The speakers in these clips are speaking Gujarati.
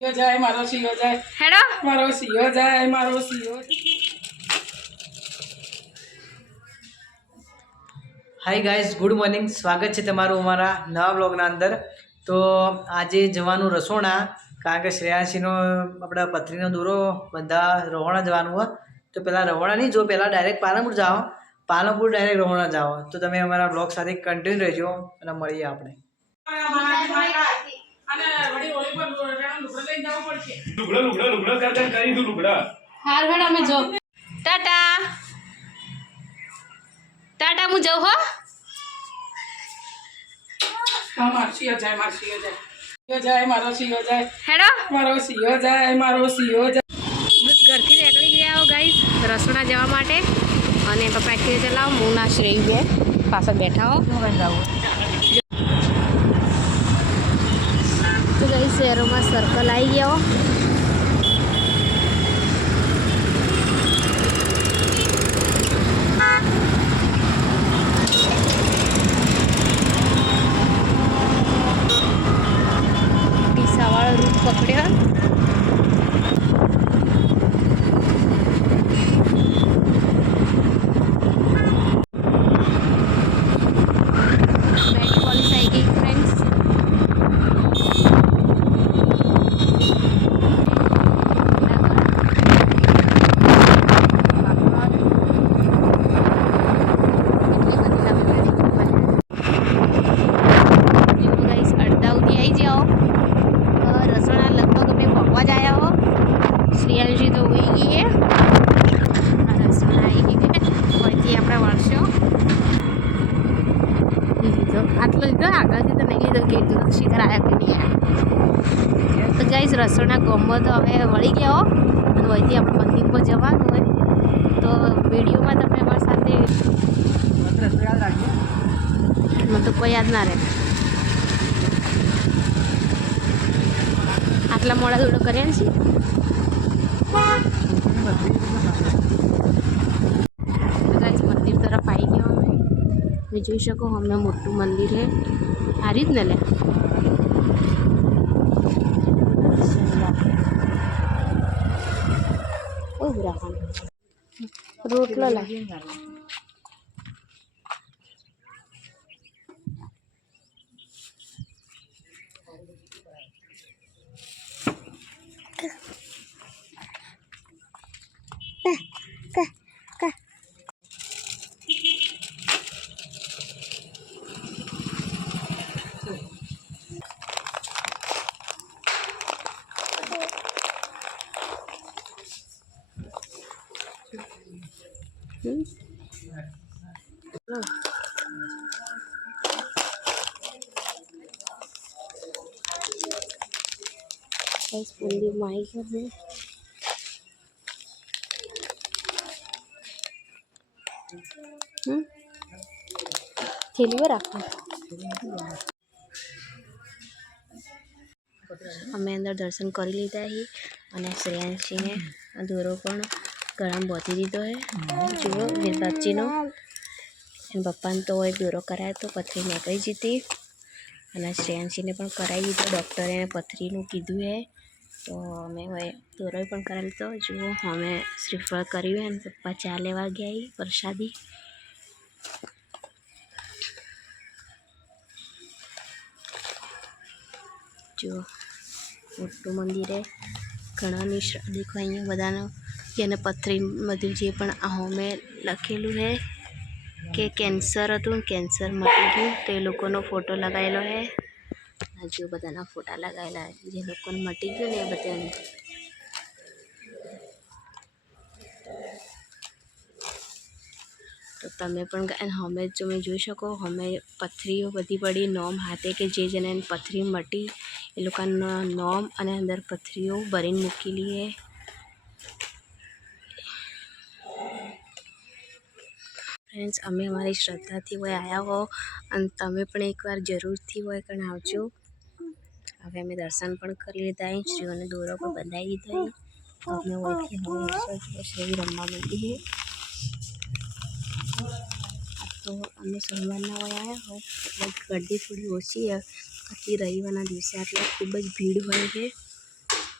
જાય મારો સીઓ જાય હેડો મારો સીઓ જાય મારો સીઓ। Hi guys, good morning. स्वागत है तमारू अमारा नवा ब्लॉगना अंदर। तो आज जवानु रसोणा कारण के श्रेयांशीनो अपना पथरीनो दूरो बधा रहोणा जवानुं हो। तो पहला रहोणा नहीं जो पहला डायरेक्ट पालनपुर जाओ, पालनपुर डायरेक्ट रहोणा जाओ। तो तमे अमारा ब्लॉग साथे कंटिन्यू रहो अने मळीए आपणे। टाटा टाटा मु जाऊ हो। मारो સીઓ જાય મારો સીઓ જાય સીઓ જાય મારો સીઓ જાય हेडो મારો સીઓ જાય મારો સીઓ જાય। ઘરથી નીકળી ગયા હો ગાઈસ રસોડા જવા માટે અને પપ્પા એક્ટિવા ચલાવો હું ના શ્રેય બે પાછળ બેઠા હો। તો ગાઈસ શહેરોમાં સર્કલ આવી ગયા હો। ડીસાવાળો રૂટ પકડ્યો तो हुई गई है रसोई वही अपने वर्षों आटल लीधो आगे तो नहीं लीधो गेट शीघ्र आया कि नहीं आया। तो गाइस रसोड़ा गमो तो हमें वળી गया हो वही अपने मंदिर पर जवानुं होय तो वीडियो में तमे अमारी साथे मैं तो कोई याद ना रहे। आटला मोड़ा थोड़ा कर्या छे मंदिर तरफ आई गया हमें जी सको हमें मोटू मंदिर है आ रीत ने ले रोटलो ला मंदिर में आई गया हूँ। थैली रखो अमे अंदर दर्शन कर लीधा है और श्रेयांशी ने दोरो पण गळामां बांधी दीधो है। जुओ वीरबापजी नो पप्पा ने तो एक दोरो करायो तो पथरी निकली जीती और श्रेयांशी ने पण कराई दीधो। डॉक्टरे पथरीनुं कीधुं है तो अमे हवे दोरो पण करावी लीधो। जुओ अमे श्रीफळ कर्युं है पप्पा चा लेवा गया प्रसादी। जो मोटू मंदिर है घणा निशान देखो अँ बधानो जेने पथरी बधु जे पण होमे लखेलू है कि कैंसर हतुं कैंसर मटी गयुं तो ए लोकोनो फोटो लगायेलो है। जो बधाना फोटा लगायेला है जे लोकोने मटी गयुं ने बधाने। तो तमे पण हमें તમે જોઈ શકો हमें पथरीओ बधी पड़ी नॉम हाथे के जे जने पथरी मटी ए लोकानो नॉम अने अंदर पथरीओ भरीने मूकेली है। फ्रेंड्स अमे अमारी श्रद्धा थी वो आया हो अने तमे पण एक बार जरूर थी वो कण आवजो। हवे अमे दर्शन पण करी लीधा है श्रीओने दोरो पण बंधाई दीधो है। तो अमे वहीथी हवे श्री रमवा मंडी है तो अमे सोमवारना वही आया हो એટલે गर्दी थोड़ी ओછી है बाकी रविवारना दिवसे आटले खूब ज भीड़ होय है।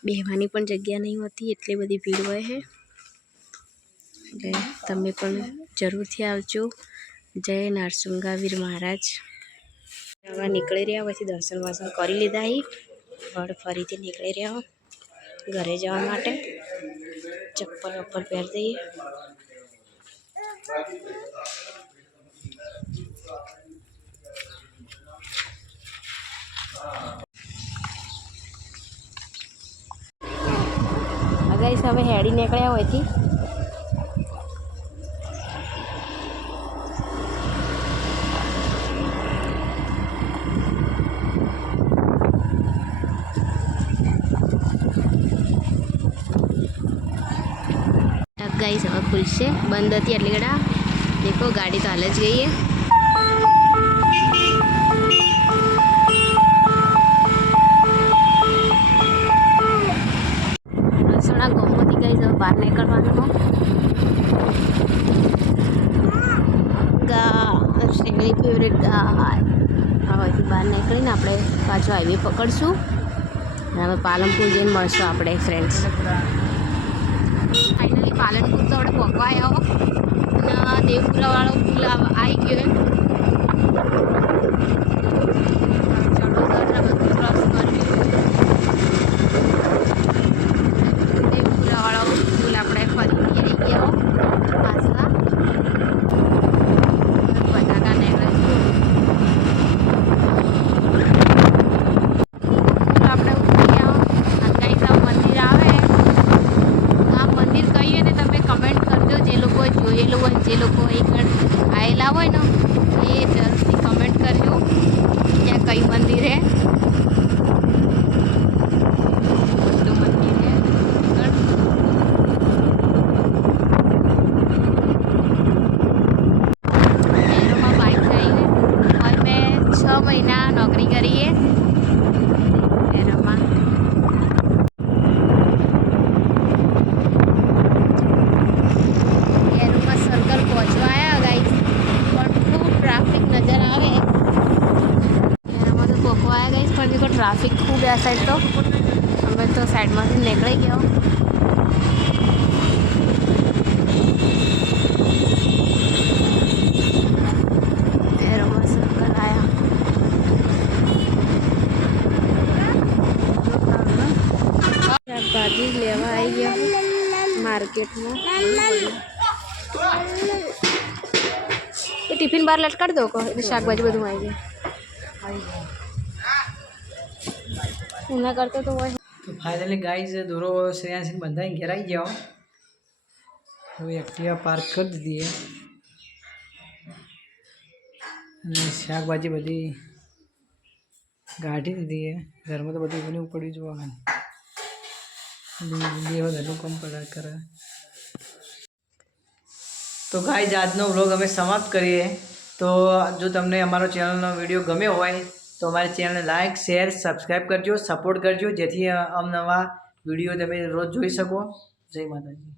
બેહવાની પણ જગ્યા નહીં હોતી, એટલી બધી ભીડ હોય છે. એટલે તમે પણ જરૂરથી આવજો. જય નરસુંગાવીર મહારાજ. હવે નીકળી રહ્યા, પછી દર્શન વર્શન કરી લીધા હી. વળ ફરીથી નીકળી રહ્યા ઘરે જવા માટે. ચપ્પલ વપ્પલ પહેરી દઈએ. ગાઈસ હવે હેડી નીકળ્યા હોયથી. गाइस હવે ખુલશે, બંધ હતી એટલે ગડા દેખો ગાડી તો હાલ જ ગઈ है. રસોડા ગોમતી ગાઈસ હવે બહાર નીકળવાનું શ્રેણી ફેવરેટ ગાય. હવેથી બહાર નીકળીને આપણે પાછો હાઈવે પકડશું અને હવે પાલનપુર જઈને મળશું આપણે ફ્રેન્ડ્સ. ફાઇનલી પાલનપુર તો આપણે પહોંચવા આવ્યો અને દેવપુરાવાળો પુલ આવી ગયો. ચડોતર બધું ક્રોસ કર્યું. દેવપુરાવાળો પુલ આપણે ફરીથી આવી ગયો પાછા. બટાકા નીકળ્યું આપણે ઉતરી આવો. અંજાઈ મંદિર આવે. મંદિર કહીએ ને તમે કમેન્ટ કરજો, જે લોકો જોયેલું હોય, જે લોકો એક આવેલા હોય ને એ જરૂરથી કમેન્ટ કરજો ત્યાં કઈ મંદિર હે. મોટું મંદિર હે. એરોમાં બાઇક જઈને और मैं 6 મહિના નોકરી કરી है એરોમાં. સર્કલ પહોંચવા આવ્યા ગાઈસ, પણ ખૂબ ટ્રાફિક નજર આવે. એનામાં તો પહોંચવા આવ્યા ગાઈસ, પણ देखो ટ્રાફિક ખૂબ આ સાઈડ. તો અમે તો સાઈડમાંથી નીકળી ગયો. એરોમાં સર્કલ આવ્યા. શાકભાજી લેવા આવી ગયા માર્કેટમાં. એ ટિફિન બહાર લટકાડી દો કહો એટલે શાકભાજી બધું આવી જાય. એના કરતા તો હોય. તો ફાઇનલી ગાઈઝ દોરો શ્રેયાંશી બંધાઈને ઘેર આવી ગયા. હવે એક્ટિવા પાર્ક કરી દીધી અને શાકભાજી બધી ગાઢી દીધી है. ઘરમાં તો બધું બનવું પડ્યું જોવા. દેવા ઘરનું કામ પડા કરે. તો ગાઈઝ આજનો વ્લોગ અમે સમાપ્ત કરીએ. તો જો તમને અમારો ચેનલનો વિડીયો ગમ્યો હોય તો અમારી ચેનલને લાઇક, શેર, સબસ્ક્રાઈબ કરજો, સપોર્ટ કરજો, જેથી અવનવા વિડીયો તમે રોજ જોઈ શકો. જય માતાજી.